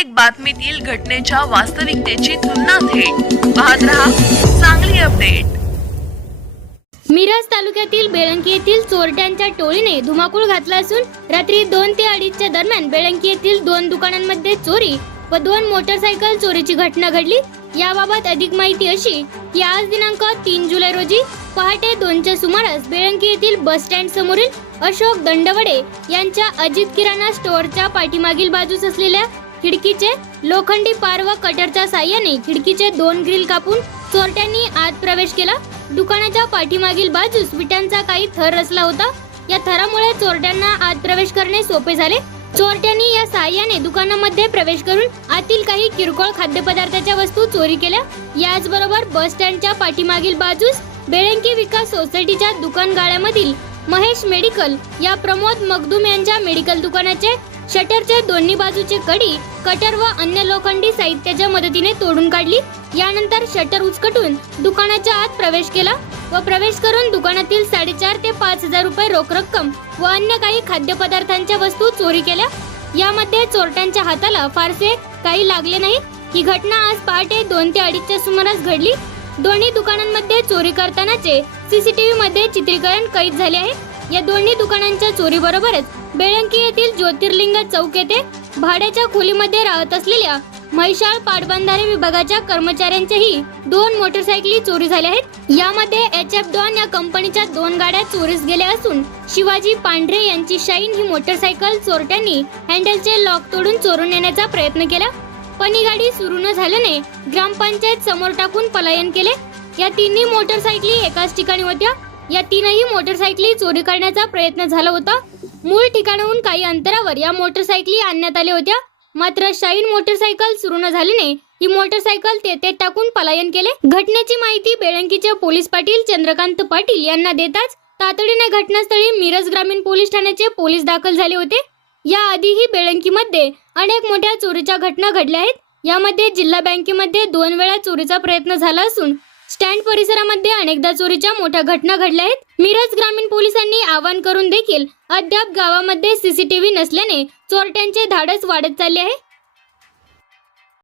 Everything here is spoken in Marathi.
प्रत्येक बातमीतील घटनेच्या वास्तविकतेची तुलना थेट पाहत रहा सांगली अपडेट। मिरज तालुक्यातील बेळंकी येथील चोरट्यांच्या टोळीने धुमाकूळ घातला असून रात्री 2 ते 2:30 च्या दरम्यान बेळंकी येथील 2 दुकानांमध्ये चोरी व 2 मोटरसायकल चोरीची घटना घडली। याबाबत अधिक माहिती अशी की आज दिनांक 3 जुलै रोजी पहाटे 2च्या सुमारास बेळंकी येथील बस स्टँड समोरील अशोक दंडवडे यांच्या अजित किराणा स्टोअरच्या पाठीमागील बाजूस असलेल्या खिडकीचे लोखंडी पार व कटरच्या साहाय्याने खिडकीचे 2 ग्रिल कापून चोरट्यांनी आत प्रवेश केला। दुकानाच्या पाठीमागील बाजूस विटांचा काही थर रचला होता। या थरामुळे चोरट्यांना आत प्रवेश करणे सोपे झाले। चोरट्यांनी या साहाय्याने दुकानामध्ये प्रवेश करून आतील काही किरकोळ खाद्यपदार्थाच्या वस्तू चोरी केल्या। याचबरोबर बस स्टँडच्या पाठीमागील बाजूस बेळंकी विकास सोसायटीच्या दुकान गाळ्यामधील महेश मेडिकल या प्रमोद मगदूम यांच्या मेडिकल दुकानाचे शटरचे दोन्ही बाजूचे कडी कटर व अन्य लोखंडी साहित्याच्या मदतीने तोडून काढली। यानंतर शटर उचकटून दुकानाच्या आत प्रवेश केला व प्रवेश करून दुकानातील 4.5 ते 5 हजार रुपये रोख रक्कम व अन्य काही खाद्यपदार्थांच्या वस्तू चोरी केल्या। यामध्ये चोरट्यांच्या हाताला फारसे काही लागले नाही। ही घटना आज पहाटे 2 ते 2:30 च्या सुमारास घडली। दोन्ही दुकानांमध्ये चोरी करतानाचे सीसीटीव्ही मध्ये चित्रीकरण कैद झाले आहे। या दोन्ही दुकानांच्या चोरीबरोबरच बेळंकी येथील ज्योतिर्लिंग चौक येथे भाड्याच्या खोलीमध्ये राहत असलेल्या म्हैसाळ पाटबंधारे विभागाच्या कर्मचाऱ्यांच्याही 2 मोटरसायकली चोरी झाल्या आहेत। यामध्ये HF डॉन या कंपनीच्या 2 गाड्या चोरीस गेल्या असून शिवाजी पांढरे यांची शाईन ही मोटरसायकल चोरट्यांनी हँडलचे लॉक तोडून चोरून नेण्याचा प्रयत्न केला, पण ही गाडी सुरू न झाल्याने ग्रामपंचायत समोर टाकून पलायन केले। या तिन्ही मोटरसायकली एकाच ठिकाणी होत्या। या तीनही मोटरसायकली चोरी करण्याचा प्रयत्न झाला होता। मूळ ठिकाणाहून काही अंतरावर या मोटरसायकली आणण्यात आल्या होत्या, मात्र शाईन मोटरसायकल सुरू न झाल्याने ही मोटरसायकल तेथे टाकून पलायन केले। घटनेची माहिती बेळंकीचे पोलीस पाटील चंद्रकांत पाटील यांना देताच तातडीने घटनास्थळी मिरज ग्रामीण पोलीस ठाण्याचे पोलीस दाखल झाले होते। या आधीही बेळंकीमध्ये अनेक मोठ्या चोरीच्या घटना घडल्या आहेत। यामध्ये जिल्हा बँकेमध्ये 2 वेळा चोरीचा प्रयत्न झाला असून स्टँड परिसरामध्ये अनेकदा चोरीच्या मोठ्या घटना घडल्या आहेत। मिरज ग्रामीण पोलिसांनी आवाहन करून देखील अद्याप गावामध्ये सीसीटीव्ही नसल्याने चोरट्यांचे धाडस वाढत चालले आहे।